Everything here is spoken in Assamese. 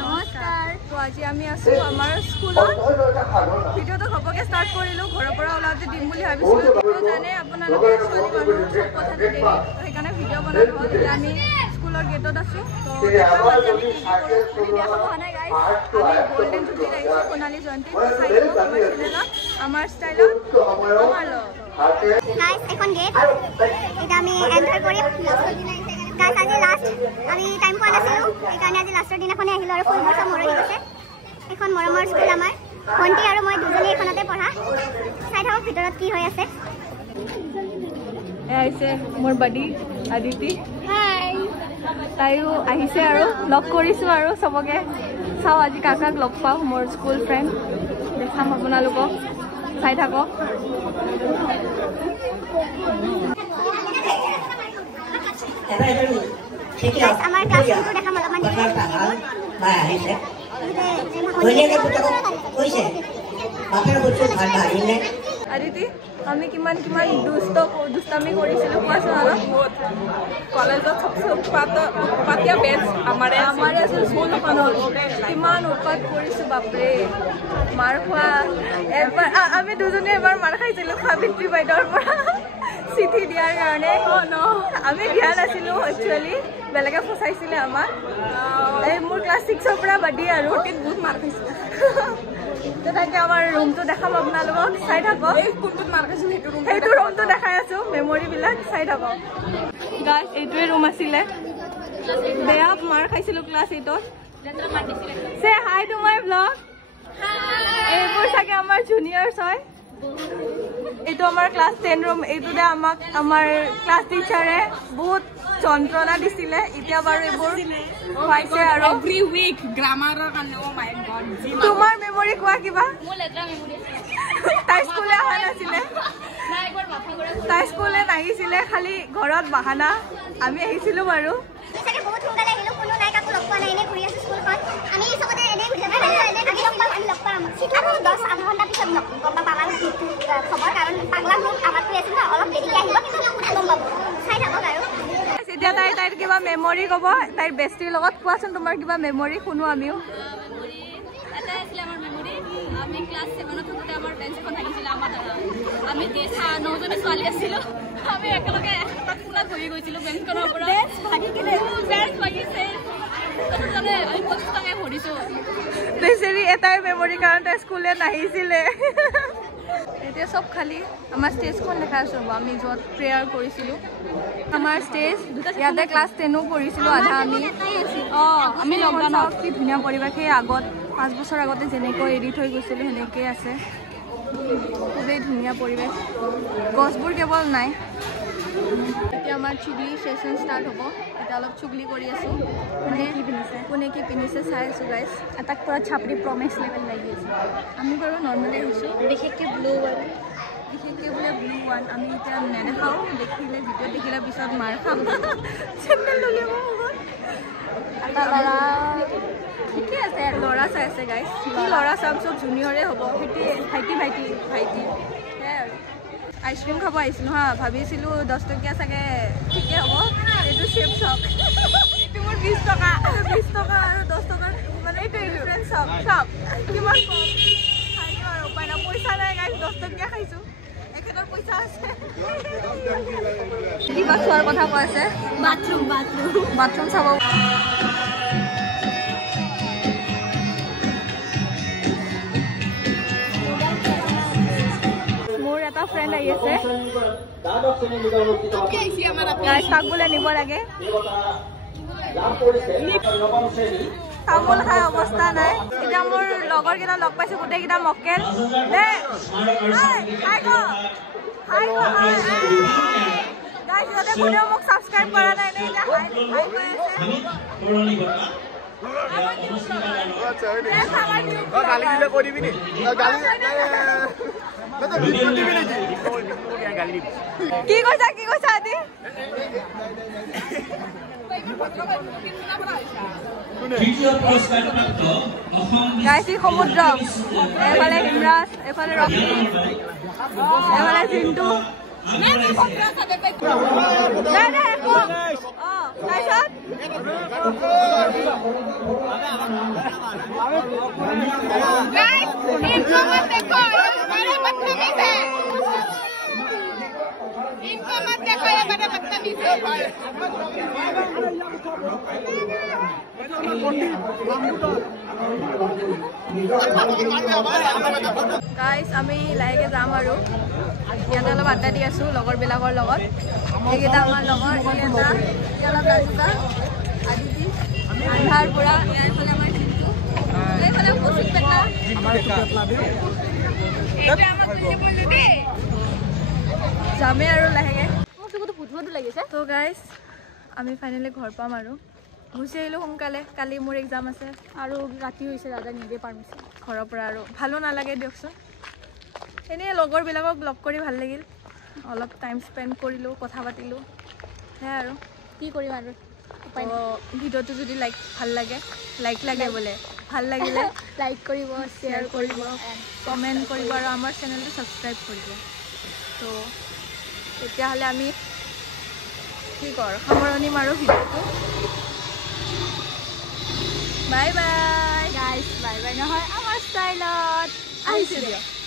নমস্কাৰ তো আজি আমি আছো আমাৰ স্কুলত ভিডিঅ'টো ঘপকে ষ্টাৰ্ট কৰিলো ঘৰৰ পৰা ওলাওঁতে দিম বুলি ভাবিছিলো তো জানে আপোনালোকে ছোৱালী মানুহ চব কথাতে দেৰি সেইকাৰণে ভিডিঅ' বনালো হ'ল এতিয়া আমি স্কুলৰ গেটত আছো তো দেখাও আজি আমি কি কৰো দেখাব হোৱা নাই গাইজ আমি গোল্ডেন জুবলিত আহিছো সোণালী জয়ন্তী তো চাই দিব আমাৰ চেনেলত আমাৰ ষ্টাইলত আমাৰ লগ গাইজ এখন গেট এটা আমি এন্টাৰ কৰিম লাষ্টৰ দিনা গাইজ আজি লাষ্ট আমি টাইম পোৱা নাছিলো সেইকাৰণে আজি লাষ্টৰ দিনাখনে আহিলো আৰু ফুল বছৰ মৰহি গৈছে এখন মৰমৰ স্কুল আমাৰ ভণ্টি আৰু মই দুজনী এখনতে পঢ়া চাই থাকক ভিতৰত কি হৈ আছে আহিছে মোৰ বাডি আদিতি হাই তাইও আহিছে আৰু লগ কৰিছো আৰু সবকে চাও আজি কাকাক লগ পাও মোৰ স্কুল ফ্ৰেণ্ড দেখাম আপোনালোকক চাই থাকক আমাৰ ক্লাছটো দেখাম অলপমান আদিতি আমি কিমান কিমান দুষ্টামি কৰিছিলো কোৱাচোন অলপ কলেজত সবচে উৎপাতীয়া বেঞ্চ আমাৰে আছিল স্কুলখনত কিমান উৎপাত কৰিছো বাপৰে মাৰ খোৱা এবাৰ আমি দুজনে এবাৰ মাৰ খাইছিলো সাবিত্ৰী বাইদেউৰ পৰা চিঠি দিয়াৰ কাৰণে আমি দিয়া নাছিলো একচুৱেলি বেলেগে ফচাইছিলে আমাক এই মোৰ ক্লাছ 6ৰ পৰা বাদি আৰু বহুত মাৰ খাইছিল তাকে আমাৰ ৰুমটো দেখাম আপোনালোকক চাই থাকক কোনটোত মাৰ খাইছিল সেইটো ৰুমটো দেখাই আছো মেমৰিবিলাক চাই থাকক গাইজ এইটোৱে ৰুম আছিলে বেয়া মাৰ খাইছিলো ক্লাছ 8ত সে হাই টু মাই ব্লগ এইবোৰ চাগে আমাৰ জুনিয়ৰ্ছ হয় এইটো আমাৰ ক্লাছ 10 ৰুম এইটোতে আমাক আমাৰ ক্লাছ টিচাৰে বহুত যন্ত্ৰণা দিছিলে এতিয়া বাৰু এইবোৰ পাইছে আৰু এভৰি উইক গ্ৰামাৰৰ কাৰণে ও মাই গড তোমাৰ মেমৰি কোৱা কিবা মোৰ লেটৰা মেমৰি তাই স্কুলে অহা নাছিলে তাই স্কুলে নাহিছিলে খালি ঘৰত বাহানা আমি আহিছিলো বাৰু চাগে বহুত সোনকালে আহিলো কোনো নাই কাকো লগ পোৱা নাই এনে ঘূৰি আছো স্কুলখন আমি চবতে এনে ঘূৰি যাম আমি লগ পাম আৰু 10 আধা ঘণ্টা পিছত লগ পাম আমাৰ খবৰ কাৰণ পাগলা মোক আমাৰটো আছিল না অলপ দেৰিকে আহিব কিন্তু গম পাব চাই থাকক আৰু এতিয়া তাইৰ কিবা মেমৰি ক'ব তাইৰ বেষ্টিৰ লগত কোৱাচোন তোমাৰ কিবা মেমৰি শুনো আমিও এটা আছিল আমাৰ মেমৰি আমি ক্লাছ 7ত থাকোঁতে আমাৰ বেঞ্চ এখন থাকিছিলে আমাৰ দ্বাৰা আমি 9জনী ছোৱালী আছিলো আমি একেলগে এটা কোণাত বহি গৈছিলো বেঞ্চখনৰ পৰা বেঞ্চ ভাগিছে আমি 25 টকা ভৰিছো বেচেৰি এটাই মেমৰি কাৰণ তাই স্কুলে নাহিছিলে এতিয়া সব খালি আমাৰ ষ্টেজখন দেখাই আছো আমি য'ত প্ৰেয়াৰ কৰিছিলো আমাৰ ষ্টেজ ইয়াতে ক্লাছ 10ও কৰিছিলো আধা আমি লকডাউনত কি ধুনীয়া পৰিৱেশ সেই আগত 5 বছৰ আগতে যেনেকৈ এডিট হৈ গৈছিলো সেনেকৈ আছে খুবেই ধুনীয়া পৰিৱেশ গছবোৰ কেৱল নাই এতিয়া আমাৰ চুগলি ছেশ্যন ষ্টাৰ্ট হ'ব এতিয়া অলপ চুগলি কৰি আছো কোনে কি পিন্ধিছে চাই আছো গাইজ এটাক পৰা ছাপৰি প্ৰমেক্স লেভেল লাগি আছে আমি বাৰু নৰ্মেলি আহিছোঁ বিশেষকৈ ব্লু বোলে ব্লু ওৱান আমি এতিয়া নেদেখাওঁ দেখিলে ভিডিঅ'ত দেখিলে পিছত মাৰ খাম চেণ্ডেল ল'লে মোৰ এটা ল'ৰা ঠিকে আছে ল'ৰা চাই আছে গাইজ কি ল'ৰা চাম চব জুনিয়ৰে হ'ব সেইটো ভাইটি সেয়াই আৰু আইচক্ৰীম খাব আহিছিলোঁ হা ভাবিছিলোঁ 10 টকীয়া চাগে ঠিকে হ'ব এইটো চেপ চক এইটো মোৰ 20 টকা আৰু 10 টকাৰ মানে এইটো ডিফাৰেঞ্চ চক কিমান কম খাইছোঁ আৰু উপায় নাই পইচা নাই গাইজ 10 টকীয়া খাইছোঁ এখেতৰ পইচা আছে কিবা খোৱাৰ কথা কৈ আছে বাথৰুম চাব এটা ফ্ৰেণ্ড আহি আছে তাক বোলে নিব লাগে তামোল খাই অৱস্থা নাই এতিয়া মোৰ লগৰ কেইটা লগ পাইছো গোটেইকেইটা মক্কেল কোনেও মোক ছাবস্ক্ৰাইব কৰা নাই এতিয়া কি কৈছা আদি গাইছি সমুদ্ৰ এফালে হিমৰাজ এফালে ৰকি এফালে জিন্টু গাইজ আমি লাহেকৈ যাম আৰু ইয়াতে অলপ আড্ডা দি আছোঁ লগৰবিলাকৰ লগত এইকেইটা আমাৰ লগৰ অলপ ৰাজুকা আদিতি আন্ধাৰ পৰা এইফালে আমাৰ চিন্তু এইফালে কৌশিক পেটলা যামেই আৰু লাহেকৈ মোৰ চকুটো ফুটফুটো লাগিছে তো গাইজ আমি ফাইনেলি ঘৰ পাম আৰু গুচি আহিলোঁ সোনকালে কালি মোৰ এক্সাম আছে আৰু ৰাতি হৈছে দাদা নিদিয়ে পাৰ্মিশ্যন ঘৰৰ পৰা আৰু ভালো নালাগে দিয়কচোন এনেই লগৰবিলাকক লগ কৰি ভাল লাগিল অলপ টাইম স্পেণ্ড কৰিলোঁ কথা পাতিলোঁ সেয়াই আৰু কি কৰিম আৰু ভিডিঅ'টো যদি ভাল লাগে বোলে ভাল লাগিলে লাইক কৰিব শ্বেয়াৰ কৰিব কমেণ্ট কৰিব আৰু আমাৰ চেনেলটো ছাবস্ক্ৰাইব কৰিব তো তেতিয়াহ'লে আমি কি কৰ সামৰণি মাৰোঁ ভিডিঅ'টো bye bye guys bye bye নহয় আমাৰ ষ্টাইলত আহিছোঁ দিয়ক